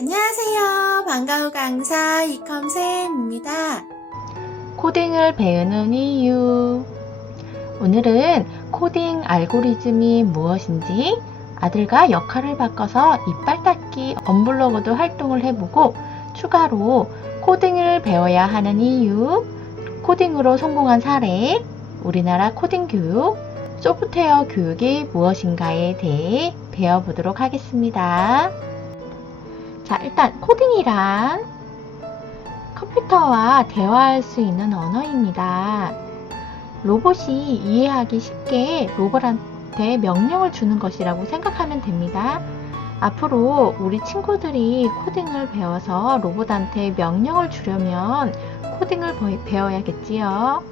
안녕하세요. 반가운 강사 이컴쌤입니다. 코딩을 배우는 이유. 오늘은 코딩 알고리즘이 무엇인지, 아들과 역할을 바꿔서 이빨 닦기 언블로그도 활동을 해보고, 추가로 코딩을 배워야 하는 이유, 코딩으로 성공한 사례, 우리나라 코딩 교육, 소프트웨어 교육이 무엇인가에 대해 배워보도록 하겠습니다. 자, 일단 코딩이란 컴퓨터와 대화할 수 있는 언어입니다. 로봇이 이해하기 쉽게 로봇한테 명령을 주는 것이라고 생각하면 됩니다. 앞으로 우리 친구들이 코딩을 배워서 로봇한테 명령을 주려면 코딩을 배워야겠지요.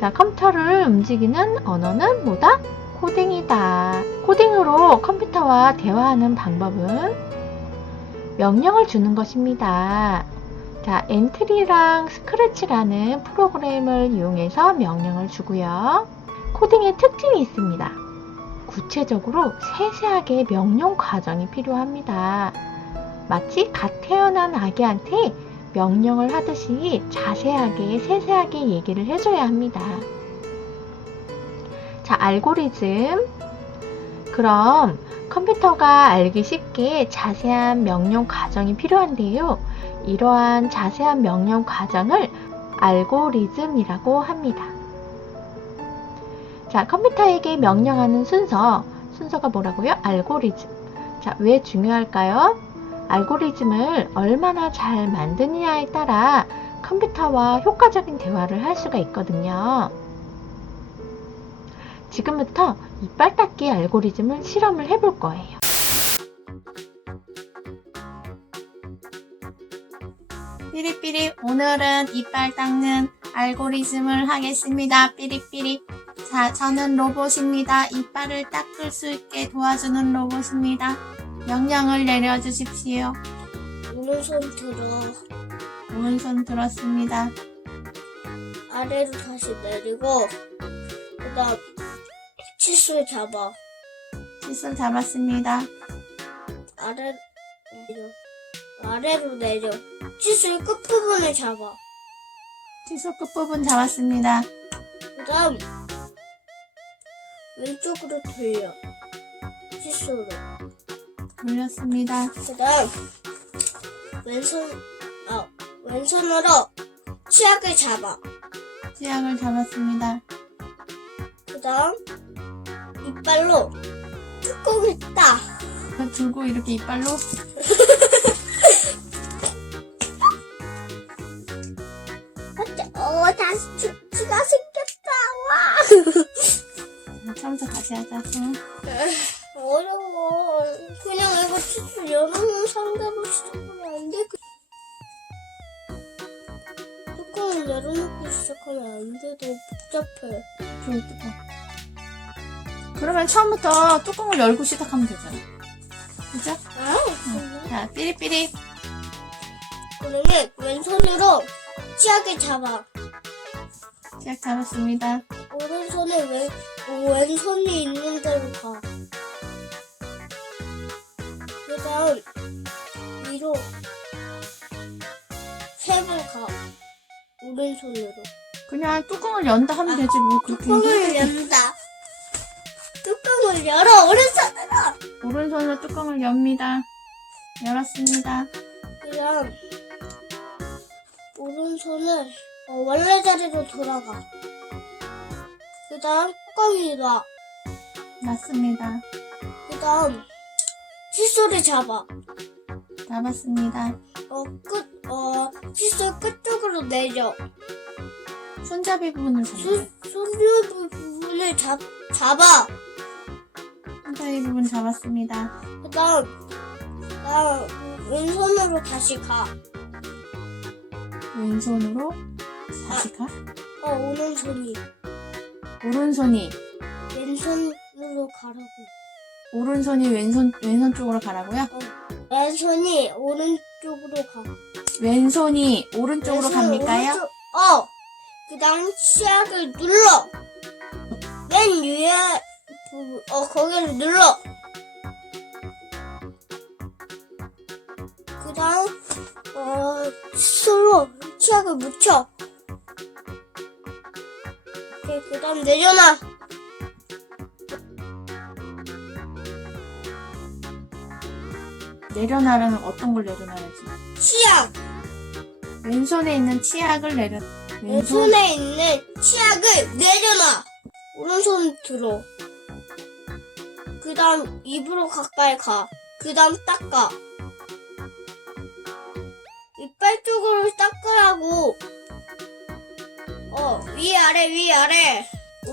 자, 컴퓨터를 움직이는 언어는 뭐다? 코딩이다. 코딩으로 컴퓨터와 대화하는 방법은 명령을 주는 것입니다. 자, 엔트리랑 스크래치라는 프로그램을 이용해서 명령을 주고요. 코딩의 특징이 있습니다. 구체적으로 세세하게 명령 과정이 필요합니다. 마치 갓 태어난 아기한테 명령을 하듯이 자세하게 세세하게 얘기를 해줘야 합니다. 자, 알고리즘. 그럼 컴퓨터가 알기 쉽게 자세한 명령 과정이 필요한데요. 이러한 자세한 명령 과정을 알고리즘이라고 합니다. 자, 컴퓨터에게 명령하는 순서가 뭐라고요? 알고리즘. 자, 왜 중요할까요? 알고리즘을 얼마나 잘 만드느냐에 따라 컴퓨터와 효과적인 대화를 할 수가 있거든요. 지금부터 이빨 닦기 알고리즘을 실험을 해볼 거예요. 삐리삐리 오늘은 이빨 닦는 알고리즘을 하겠습니다. 삐리삐리. 자, 저는 로봇입니다. 이빨을 닦을 수 있게 도와주는 로봇입니다. 명령을 내려주십시오. 오른손 들어. 오른손 들었습니다. 아래로 다시 내리고 그 다음 칫솔 잡아. 칫솔 잡았습니다. 아래로 내려. 칫솔 끝부분을 잡아. 칫솔 끝부분 잡았습니다. 그 다음 왼쪽으로 돌려. 칫솔로. 돌렸습니다. 그 다음 왼손으로 치약을 잡아. 치약을 잡았습니다. 그 다음 이빨로 뚜껑을 따. 들고 이렇게 이빨로 다시 주치가 생겼다. 와. 처음부터 다시 하자. 어려워. 그냥 이거 칫솔 열어놓은 상태로 시작하면 안 돼. 뚜껑을 열어놓고 시작하면 안 돼. 너무 복잡해. 그러면 처음부터 뚜껑을 열고 시작하면 되잖아. 그죠? 자, 삐리삐리. 그러면 왼손으로 치약을 잡아. 치약 잡았습니다. 오른손에 왼손이 있는 대로 가. 그 다음 위로 세 번 가. 오른손으로. 그냥 뚜껑을 연다 하면 되지 뭐 그렇게. 뚜껑을 연다. 뚜껑을 열어. 오른손으로. 오른손으로 뚜껑을 엽니다. 열었습니다. 그럼 오른손을 원래 자리로 돌아가. 그 다음 뚜껑이 놔. 맞습니다. 그 다음 칫솔을 잡아. 잡았습니다. 칫솔 끝쪽으로 내려. 손잡이 부분을 잡아. 손잡이 부분을 잡아. 손잡이 부분 잡았습니다. 그 다음 왼손으로 다시 가. 왼손으로 다시 가. 오른손이 오른손이 왼손으로 가라고. 오른손이 왼손 쪽으로 가라고요? 왼손이 오른쪽으로 가. 왼손이 오른쪽으로 갑니까요? 그 다음 치약을 눌러. 맨 위에 부분, 거기를 눌러. 치약을 묻혀. 오케이, 그 다음 내려놔. 내려놔라는 어떤 걸 내려놔야지? 치약. 왼손에 있는 치약을 왼손에 있는 치약을 내려놔. 오른손 들어. 그 다음 입으로 가까이 가. 그 다음 닦아. 이빨 쪽으로 닦으라고. 위아래 위아래.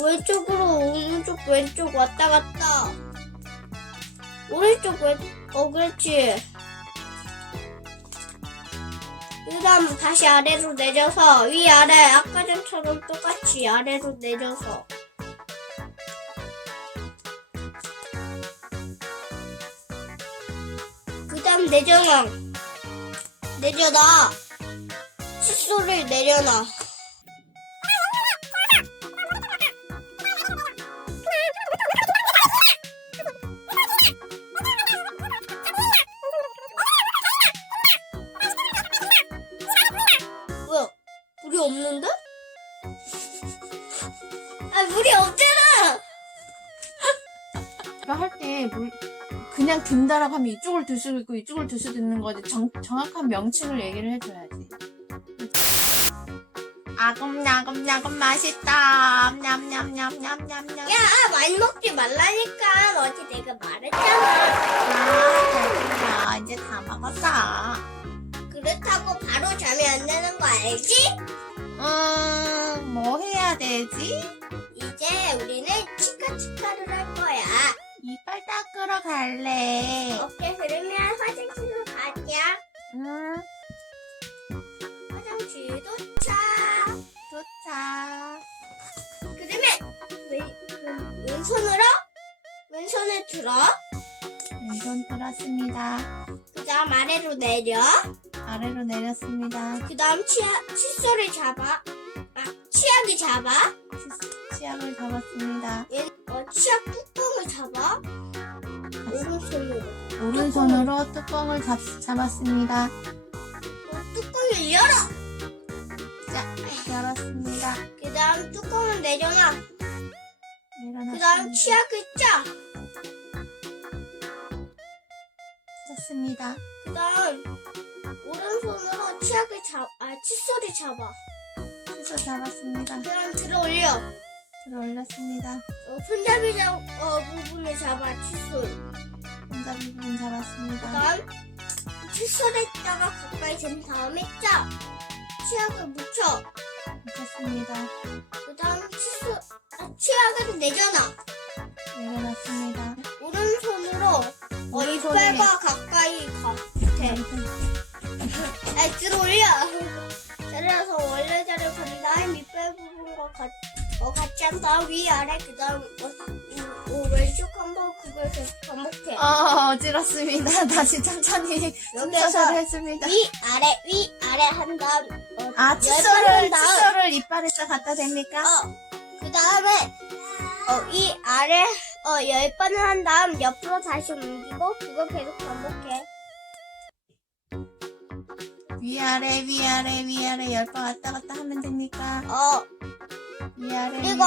왼쪽으로 오른쪽 왼쪽 왔다 갔다. 오른쪽 그렇지. 그 다음 다시 아래로 내려서 위아래 아까 전처럼 똑같이 아래로 내려서. 그 다음 내려놔. 칫솔을 내려놔. 뭐야? 물이 없는데? 아, 물이 없잖아! 이거 할 때 그냥 든다라고 하면 이쪽을 들 수도 있고 이쪽을 들 수도 있는 거지. 정확한 명칭을 얘기를 해줘야지. 아금야금야금 맛있다. 냠냠냠냠냠냠. 야, 많이 먹지 말라니까. 어제 내가 말했잖아. 아, 이제 다 먹었어. 그렇다고 바로 잠이 안 드는 거 알지? 뭐 해야 되지? 이제 우리는 치카치카를 할 거야. 이빨 닦으러 갈래. 오케이, 그러면 화장실로 가자. 화장실 도착. 도착. 그러면 왼손을 들어. 왼손 들었습니다. 그 다음 아래로 내려. 아래로 내렸습니다. 그 다음 칫솔을 잡아. 치약을 잡아. 치약을 잡았습니다. 치약 뚜껑을 잡아. 오른손으로. 오른손으로 뚜껑을 잡았습니다. 뚜껑을 열어. 자, 열었습니다. 그 다음 뚜껑을 내려놔. 내려놨습니다. 그 다음 치약을 짜. 짰습니다. 그 다음 오른손으로 칫솔을 잡아. 칫솔 잡았습니다. 그 다음 들어 올려. 들어 올렸습니다. 손잡이 부분을 잡아, 칫솔. 손잡이 부분 그 잡았습니다. 다음 칫솔에다가 가까이 댄 다음에 짜. 치약을 묻혀. 묻혔습니다. 그 다음 치약을 내려놔. 내려놨습니다. 오른손으로 오른손에- 이빨과 가까이 가. 돼. 들어 올려. 내려서 원래 자리로 간 다음 이빨 부분과 같이 한 다음 위아래 그 다음 왼쪽 한번 그걸 계속 반복해. 어지럽습니다. 다시 천천히 여기서 순서대로 했습니다. 위아래 한 다음 칫솔을 이빨에다 갖다 댑니까? 그 다음에 위아래 10번을 한 다음 옆으로 다시 옮기고 그거 계속 반복해. 위아래 10번 왔다 갔다 하면 됩니까? 위아래 그리고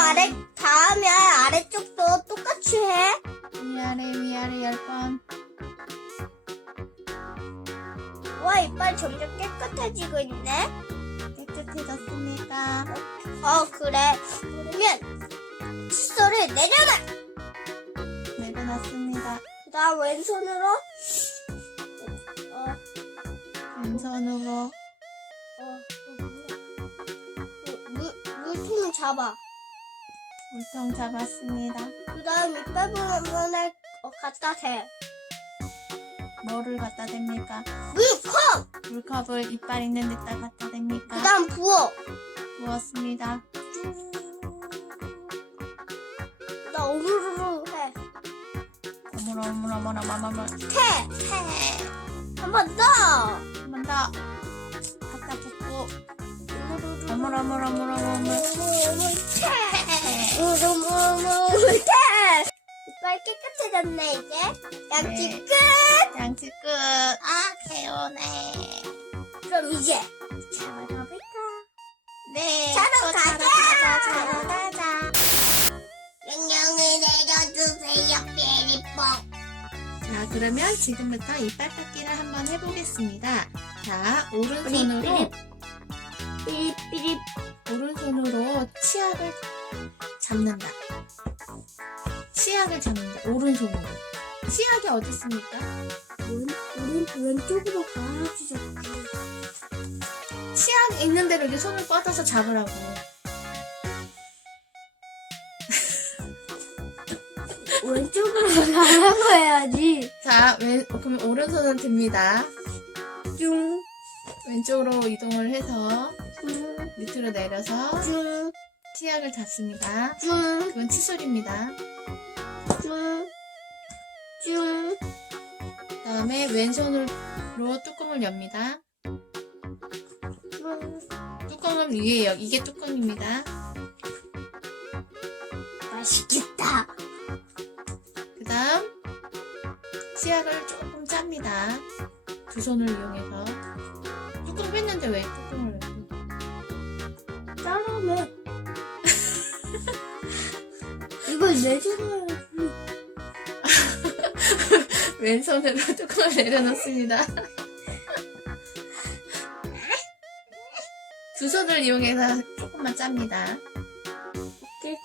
다음에 아래쪽도 똑같이 해. 위아래 10번. 와, 이빨 점점 깨끗해지고 있네. 깨끗해졌습니다. 그래. 그러면 칫솔을 내려놔. 내려놨습니다. 그 다음 왼손으로 왼손으로 물통을 잡아. 물통 잡았습니다. 그 다음 이빨 부분에 갖다 대. 뭐를 갖다 댑니까? 물컵! 물컵을 이빨 있는 데다 갖다 댑니까? 그 다음 부어. 부었습니다. 나 오므르르 해. 어머머머머머머머. 태! 한 번 더! 한 번 더. 갖다 붓고. 어머머머머머머. 태! 태! 이빨 깨끗해졌네, 이제. 양치 네. 끝! 양치 끝. 개운해. 그럼 이제 샤워해볼까? 네. 차로 가자. 차로 가자. 명령을 내려주세요, 삐리뽕. 자, 그러면 지금부터 이빨 닦기를 한번 해보겠습니다. 자, 오른손으로 삐리삐리. 오른손으로 치약을 잡는다. 치약을 잡는다. 오른손으로. 치약이 어디 있습니까? 우린 왼쪽으로 가야지 자꾸. 치약 있는 대로 이렇게 손을 뻗어서 잡으라고. 왼쪽으로 가라고 해야지. 자, 그럼 오른손을 듭니다. 쭉, 왼쪽으로 이동을 해서 쭉, 밑으로 내려서 쭉, 치약을 잡습니다. 쭉, 그건 칫솔입니다. 쭉, 쭉. 그 다음에 왼손으로 뚜껑을 엽니다. 뚜껑은 위에요. 이게 뚜껑입니다. 맛있겠다. 그 다음 치약을 조금 짭니다. 두 손을 이용해서. 뚜껑 뺐는데 왜 뚜껑을 짜라매. 이걸 내줘야. 왼손으로 뚜껑을 내려놓습니다. 두 손을 이용해서 조금만 짭니다.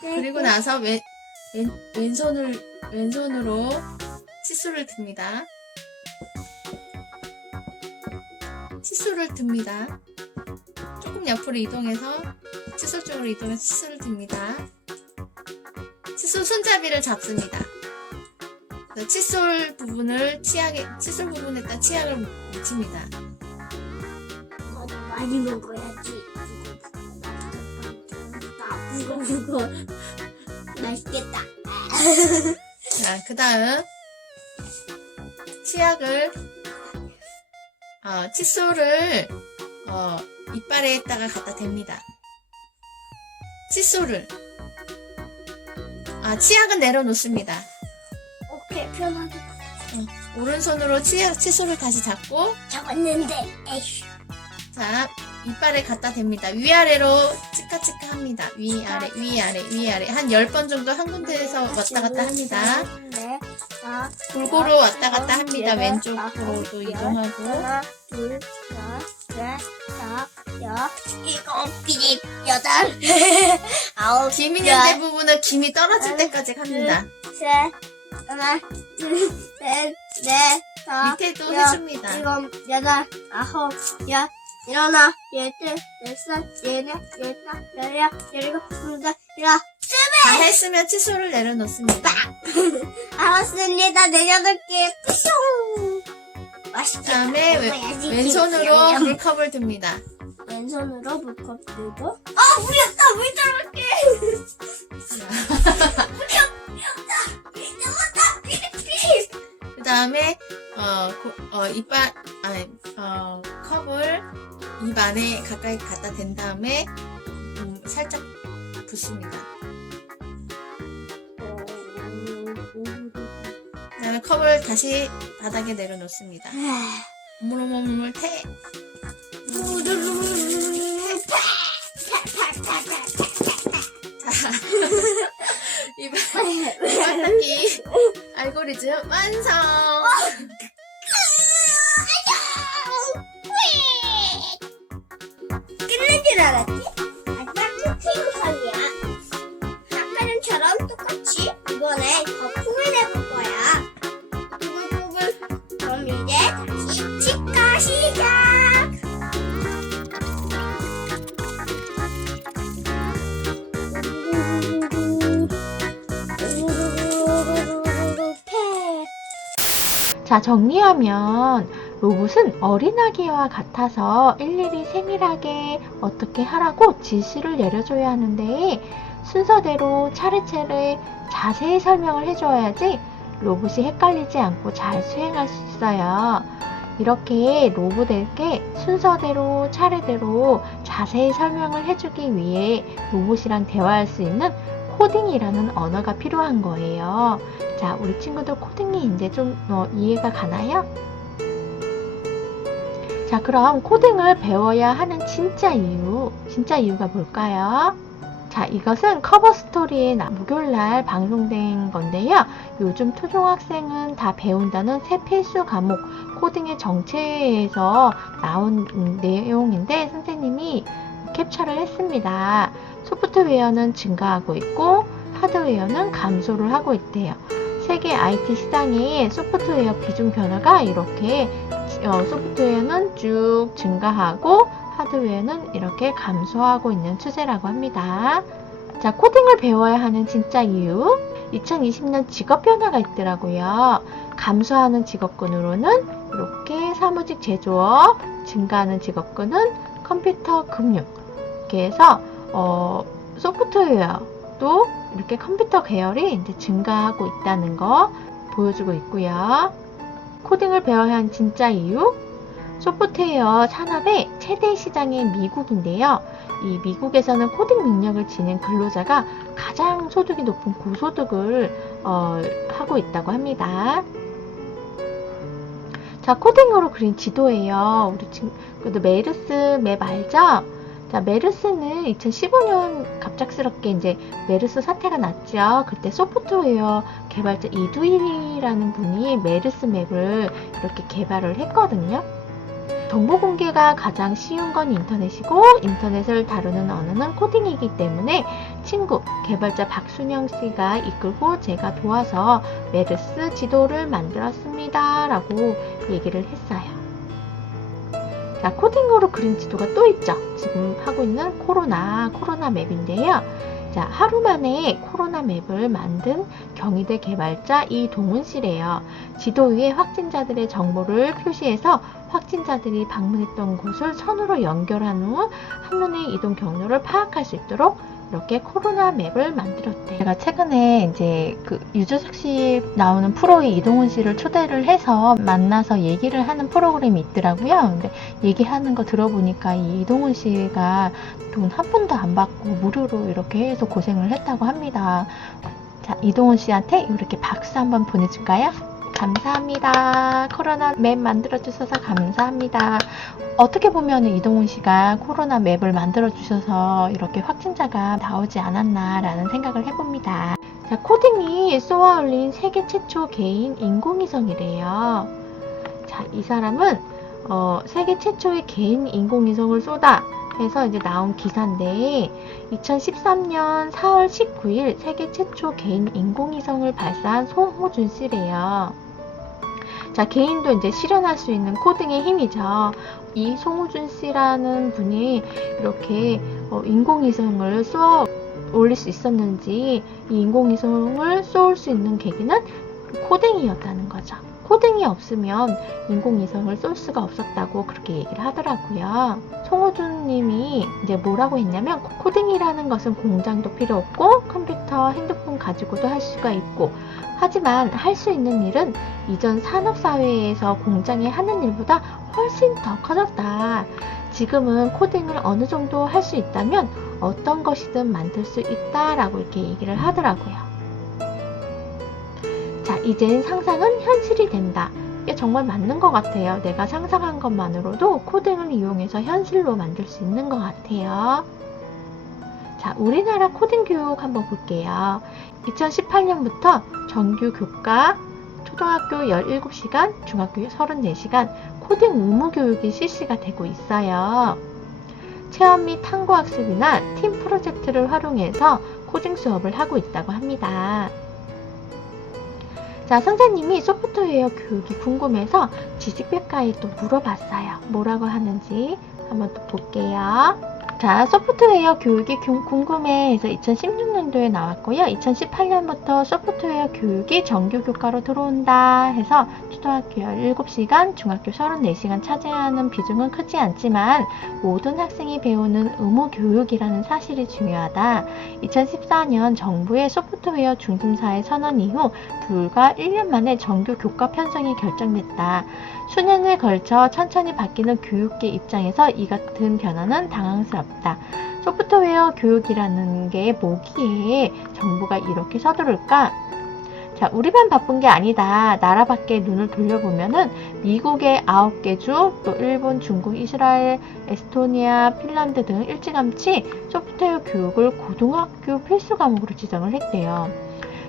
그리고 나서 왼손으로 칫솔을 듭니다. 칫솔을 듭니다. 조금 옆으로 이동해서 칫솔 쪽으로 이동해서 칫솔을 듭니다. 칫솔 손잡이를 잡습니다. 칫솔 부분을 칫솔 부분에다 치약을 묻힙니다. 많이 먹어야지. 이거 맛있겠다. 자, 그 다음 치약을 칫솔을 이빨에다가 갖다 댑니다. 칫솔을 치약은 내려놓습니다. 오케이, 편하게 오른손으로 칫솔을 다시 잡고 잡았는데. 에이씨. 자, 이빨에 갖다 댑니다. 위아래로 치카치카 합니다. 위아래, 위아래, 위아래. 한 10번 정도 한 군데에서 왔다 갔다 합니다. 골고루 왔다 갔다 합니다. 왼쪽으로도 이동하고. 하나, 둘, 셋, 넷, 일곱, 삐립, 여덟, 아홉, 김 있는 데 부분은 김이 떨어질 때까지 합니다. 셋, 하나, 둘, 셋, 넷, 다, 밑에도 해줍니다. 일곱, 여덟, 아홉, 열, 일어나, 열둘, 열셋, 열넷, 열다섯, 열여섯, 열일곱, 열여덟, 열아홉. 다 했으면 칫솔을 내려놓습니다. 알았습니다. 내려놓을게. 푸숑. 맛있게. 그 다음에 먹어야지. 왼손으로 물컵을 듭니다. 왼손으로 물컵 들고. 물렸다. 물 들어올게. 그 다음에 컵을 입 안에 가까이 갖다 댄 다음에 살짝 붓습니다. 그 다음에 컵을 다시 바닥에 내려놓습니다. 물물물 태. 자, 이빨 닦기 알고리즘 완성! 끝난 줄 알았지? 아까 쿠킹선이야. 아까는처럼 똑같이 이번에 거품을 내볼 거야. 부글부글. 그럼 이제 다시 치과 시작. 자, 정리하면 로봇은 어린아기와 같아서 일일이 세밀하게 어떻게 하라고 지시를 내려줘야 하는데 순서대로 차례차례 자세히 설명을 해줘야지 로봇이 헷갈리지 않고 잘 수행할 수 있어요. 이렇게 로봇에게 순서대로 차례대로 자세히 설명을 해주기 위해 로봇이랑 대화할 수 있는 코딩이라는 언어가 필요한 거예요. 자, 우리 친구들 코딩이 이제 좀 이해가 가나요? 자, 그럼 코딩을 배워야 하는 진짜 이유가 뭘까요? 자, 이것은 커버 스토리에 목요일날 방송된 건데요. 요즘 초중학생은 다 배운다는 새 필수 과목 코딩의 정체에서 나온 내용인데 선생님이 캡처를 했습니다. 소프트웨어는 증가하고 있고 하드웨어는 감소를 하고 있대요. 세계 IT 시장의 소프트웨어 비중 변화가 이렇게 소프트웨어는 쭉 증가하고 하드웨어는 이렇게 감소하고 있는 추세라고 합니다. 자, 코딩을 배워야 하는 진짜 이유 2020년 직업 변화가 있더라고요. 감소하는 직업군으로는 이렇게 사무직 제조업, 증가하는 직업군은 컴퓨터 금융. 이렇게 해서 소프트웨어도 이렇게 컴퓨터 계열이 이제 증가하고 있다는 거 보여주고 있고요. 코딩을 배워야 하는 진짜 이유 소프트웨어 산업의 최대 시장이 미국인데요. 이 미국에서는 코딩 능력을 지닌 근로자가 가장 소득이 높은 고소득을 하고 있다고 합니다. 자, 코딩으로 그린 지도예요. 우리 지금 메르스 맵 알죠? 자, 메르스는 2015년 갑작스럽게 이제 메르스 사태가 났죠. 그때 소프트웨어 개발자 이두일이라는 분이 메르스 맵을 이렇게 개발을 했거든요. 정보 공개가 가장 쉬운 건 인터넷이고 인터넷을 다루는 언어는 코딩이기 때문에 친구, 개발자 박순영 씨가 이끌고 제가 도와서 메르스 지도를 만들었습니다. 라고 얘기를 했어요. 자, 코딩으로 그린 지도가 또 있죠. 지금 하고 있는 코로나 맵인데요. 자, 하루 만에 코로나 맵을 만든 경희대 개발자 이동훈 씨래요. 지도 위에 확진자들의 정보를 표시해서 확진자들이 방문했던 곳을 선으로 연결한 후 한눈에 이동 경로를 파악할 수 있도록 이렇게 코로나 맵을 만들었대요. 제가 최근에 이제 그 유재석 씨 나오는 프로에 이동훈 씨를 초대를 해서 만나서 얘기를 하는 프로그램이 있더라고요. 근데 얘기하는 거 들어보니까 이 이동훈 씨가 돈 한 푼도 안 받고 무료로 이렇게 해서 고생을 했다고 합니다. 자, 이동훈 씨한테 이렇게 박수 한번 보내줄까요? 감사합니다. 코로나 맵 만들어주셔서 감사합니다. 어떻게 보면 이동훈 씨가 코로나 맵을 만들어주셔서 이렇게 확진자가 나오지 않았나라는 생각을 해봅니다. 자, 코딩이 쏘아 올린 세계 최초 개인 인공위성이래요. 자, 이 사람은 세계 최초의 개인 인공위성을 쏘다 해서 이제 나온 기사인데 2013년 4월 19일 세계 최초 개인 인공위성을 발사한 송호준 씨래요. 자, 개인도 이제 실현할 수 있는 코딩의 힘이죠. 이 송호준 씨라는 분이 이렇게 인공위성을 쏘아 올릴 수 있었는지 이 인공위성을 쏘을 수 있는 계기는 코딩이었다는 거죠. 코딩이 없으면 인공위성을 쏠 수가 없었다고 그렇게 얘기를 하더라고요. 송호준 님이 이제 뭐라고 했냐면 코딩이라는 것은 공장도 필요 없고 컴퓨터, 핸드폰 가지고도 할 수가 있고 하지만 할 수 있는 일은 이전 산업사회에서 공장이 하는 일보다 훨씬 더 커졌다. 지금은 코딩을 어느 정도 할 수 있다면 어떤 것이든 만들 수 있다라고 이렇게 얘기를 하더라고요. 자, 이젠 상상은 현실이 된다. 이게 정말 맞는 것 같아요. 내가 상상한 것만으로도 코딩을 이용해서 현실로 만들 수 있는 것 같아요. 자, 우리나라 코딩 교육 한번 볼게요. 2018년부터 정규 교과 초등학교 17시간, 중학교 34시간 코딩 의무 교육이 실시가 되고 있어요. 체험 및 탐구학습이나 팀 프로젝트를 활용해서 코딩 수업을 하고 있다고 합니다. 자, 선생님이 소프트웨어 교육이 궁금해서 지식백과에 또 물어봤어요. 뭐라고 하는지 한번 또 볼게요. 자, 소프트웨어 교육이 궁금해해서 2016년도에 나왔고요. 2018년부터 소프트웨어 교육이 정규 교과로 들어온다 해서 초등학교 17시간, 중학교 34시간 차지하는 비중은 크지 않지만 모든 학생이 배우는 의무 교육이라는 사실이 중요하다. 2014년 정부의 소프트웨어 중심사의 선언 이후 불과 1년 만에 정규 교과 편성이 결정됐다. 수년에 걸쳐 천천히 바뀌는 교육계 입장에서 이 같은 변화는 당황스럽다. 소프트웨어 교육이라는 게 뭐기에 정부가 이렇게 서두를까? 자, 우리만 바쁜 게 아니다. 나라 밖에 눈을 돌려보면은 미국의 9개 주, 또 일본, 중국, 이스라엘, 에스토니아, 핀란드 등 일찌감치 소프트웨어 교육을 고등학교 필수 과목으로 지정을 했대요.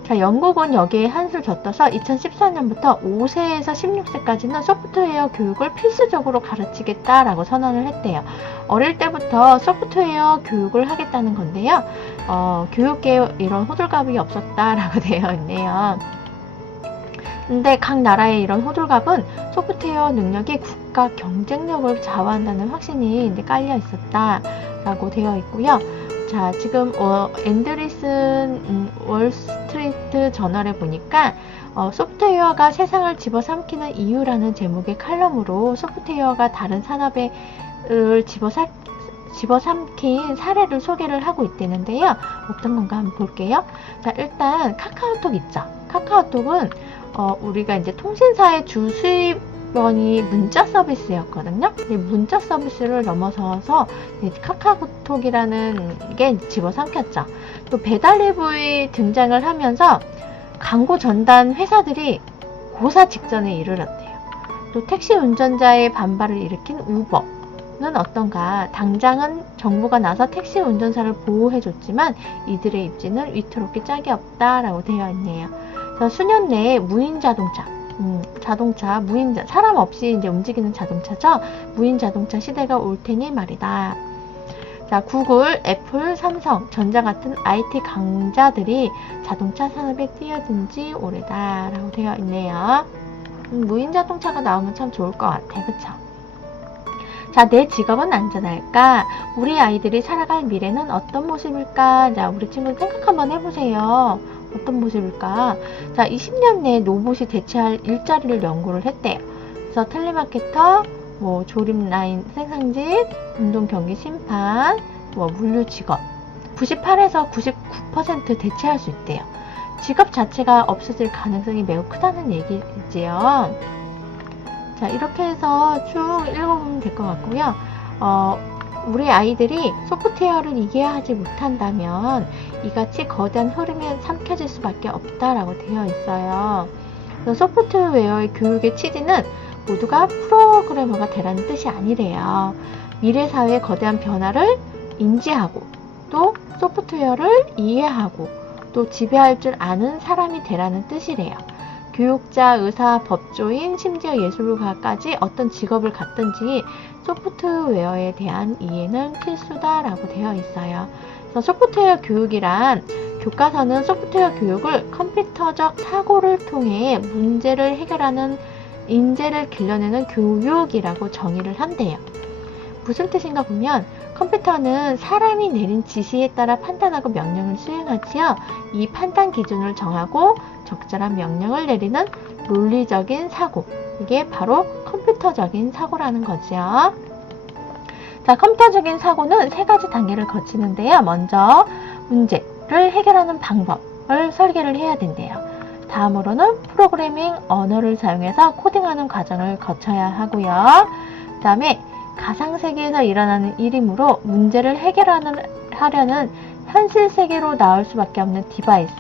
자, 영국은 여기에 한술 더 떠서 2014년부터 5세에서 16세까지는 소프트웨어 교육을 필수적으로 가르치겠다라고 선언을 했대요. 어릴 때부터 소프트웨어 교육을 하겠다는 건데요. 교육계에 이런 호들갑이 없었다라고 되어 있네요. 근데 각 나라의 이런 호들갑은 소프트웨어 능력이 국가 경쟁력을 좌우한다는 확신이 이제 깔려 있었다라고 되어 있고요. 자, 지금 앤드리슨 월스트리트 저널에 보니까 소프트웨어가 세상을 집어삼키는 이유라는 제목의 칼럼으로 소프트웨어가 다른 산업을 집어삼킨 사례를 소개를 하고 있다는데요. 어떤 건가 한번 볼게요. 자, 일단 카카오톡 있죠. 카카오톡은 우리가 이제 통신사의 주 수입원이 문자 서비스였거든요. 문자 서비스를 넘어서서 카카오톡이라는 게 집어삼켰죠. 또 배달 앱이 등장을 하면서 광고 전단 회사들이 고사 직전에 이르렀대요. 또 택시 운전자의 반발을 일으킨 우버는 어떤가? 당장은 정부가 나서 택시 운전사를 보호해줬지만 이들의 입지는 위태롭게 짝이 없다라고 되어 있네요. 그래서 수년 내에 무인 자동차, 사람 없이 이제 움직이는 자동차죠. 무인 자동차 시대가 올 테니 말이다. 자, 구글, 애플, 삼성, 전자 같은 IT 강자들이 자동차 산업에 뛰어든 지 오래다라고 되어 있네요. 무인 자동차가 나오면 참 좋을 것 같아, 그쵸? 자, 내 직업은 안전할까? 우리 아이들이 살아갈 미래는 어떤 모습일까? 자, 우리 친구들 생각 한번 해보세요. 어떤 모습일까? 자, 20년 내에 로봇이 대체할 일자리를 연구를 했대요. 그래서 텔레마케터, 조립 라인 생산직, 운동 경기 심판, 물류 직업 98에서 99% 대체할 수 있대요. 직업 자체가 없어질 가능성이 매우 크다는 얘기지요. 자, 이렇게 해서 쭉 읽어보면 될 것 같고요. 우리 아이들이 소프트웨어를 이해하지 못한다면 이같이 거대한 흐름에 삼켜질 수밖에 없다라고 되어 있어요. 소프트웨어의 교육의 취지는 모두가 프로그래머가 되라는 뜻이 아니래요. 미래 사회의 거대한 변화를 인지하고 또 소프트웨어를 이해하고 또 지배할 줄 아는 사람이 되라는 뜻이래요. 교육자, 의사, 법조인, 심지어 예술가까지 어떤 직업을 갖든지 소프트웨어에 대한 이해는 필수다라고 되어 있어요. 그래서 소프트웨어 교육이란 교과서는 소프트웨어 교육을 컴퓨터적 사고를 통해 문제를 해결하는 인재를 길러내는 교육이라고 정의를 한대요. 무슨 뜻인가 보면 컴퓨터는 사람이 내린 지시에 따라 판단하고 명령을 수행하지요. 이 판단 기준을 정하고 적절한 명령을 내리는 논리적인 사고, 이게 바로 컴퓨터적인 사고라는 거죠. 자, 컴퓨터적인 사고는 세 가지 단계를 거치는데요. 먼저 문제를 해결하는 방법을 설계를 해야 된대요. 다음으로는 프로그래밍 언어를 사용해서 코딩하는 과정을 거쳐야 하고요. 그 다음에 가상세계에서 일어나는 일이므로 문제를 해결하려는 현실 세계로 나올 수밖에 없는 디바이스,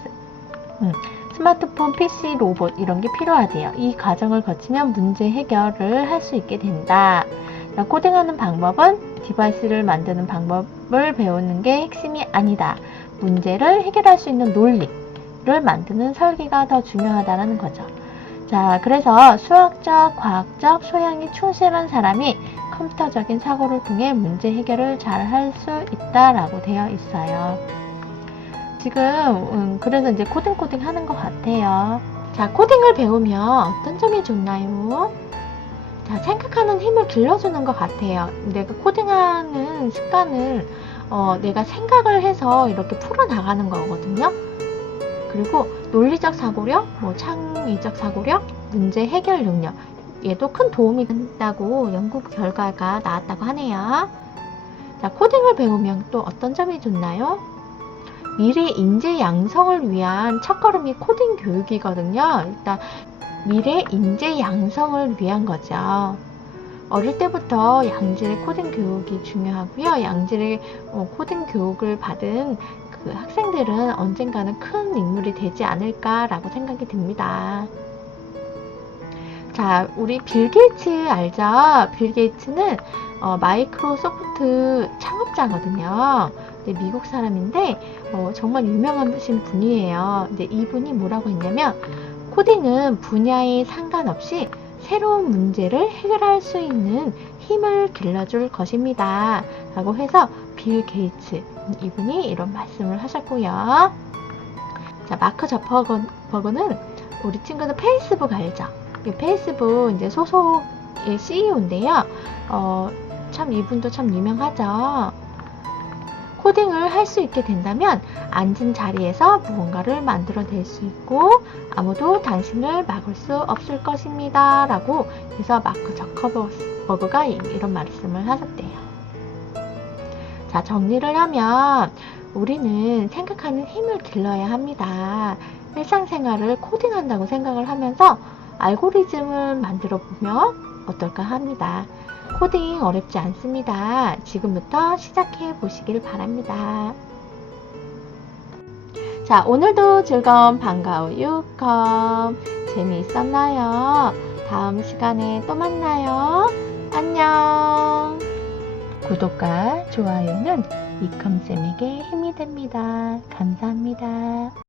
스마트폰, PC, 로봇 이런 게 필요하대요. 이 과정을 거치면 문제 해결을 할 수 있게 된다. 코딩하는 방법은 디바이스를 만드는 방법을 배우는 게 핵심이 아니다. 문제를 해결할 수 있는 논리를 만드는 설계가 더 중요하다는 거죠. 자, 그래서 수학적, 과학적 소양이 충실한 사람이 컴퓨터적인 사고를 통해 문제 해결을 잘 할 수 있다라고 되어 있어요. 지금 그래서 이제 코딩 하는 것 같아요. 자, 코딩을 배우면 어떤 점이 좋나요? 자, 생각하는 힘을 길러주는 것 같아요. 내가 코딩하는 습관을 내가 생각을 해서 이렇게 풀어나가는 거거든요. 그리고 논리적 사고력, 창의적 사고력, 문제 해결 능력, 얘도 큰 도움이 된다고 연구 결과가 나왔다고 하네요. 자, 코딩을 배우면 또 어떤 점이 좋나요? 미래 인재 양성을 위한 첫걸음이 코딩 교육이거든요. 일단 미래 인재 양성을 위한 거죠. 어릴 때부터 양질의 코딩 교육이 중요하고요. 양질의 코딩 교육을 받은 그 학생들은 언젠가는 큰 인물이 되지 않을까라고 생각이 듭니다. 자, 우리 빌 게이츠 알죠? 빌 게이츠는 마이크로소프트 창업자거든요. 근데 미국 사람인데 정말 유명하신 분이에요. 근데 이분이 뭐라고 했냐면 코딩은 분야에 상관없이 새로운 문제를 해결할 수 있는 힘을 길러줄 것입니다. 라고 해서 빌 게이츠 이분이 이런 말씀을 하셨고요. 자, 마크 저커버그는 우리 친구들 페이스북 알죠? 이 페이스북 이제 소속의 CEO인데요. 참 이분도 참 유명하죠. 코딩을 할 수 있게 된다면 앉은 자리에서 무언가를 만들어낼 수 있고 아무도 당신을 막을 수 없을 것입니다. 라고 해서 마크 저커버그가 이런 말씀을 하셨대요. 자, 정리를 하면 우리는 생각하는 힘을 길러야 합니다. 일상생활을 코딩한다고 생각을 하면서 알고리즘을 만들어 보면 어떨까 합니다. 코딩 어렵지 않습니다. 지금부터 시작해 보시길 바랍니다. 자, 오늘도 즐거운 반가운 유컴 재미있었나요? 다음 시간에 또 만나요. 안녕. 구독과 좋아요는 이컴쌤에게 힘이 됩니다. 감사합니다.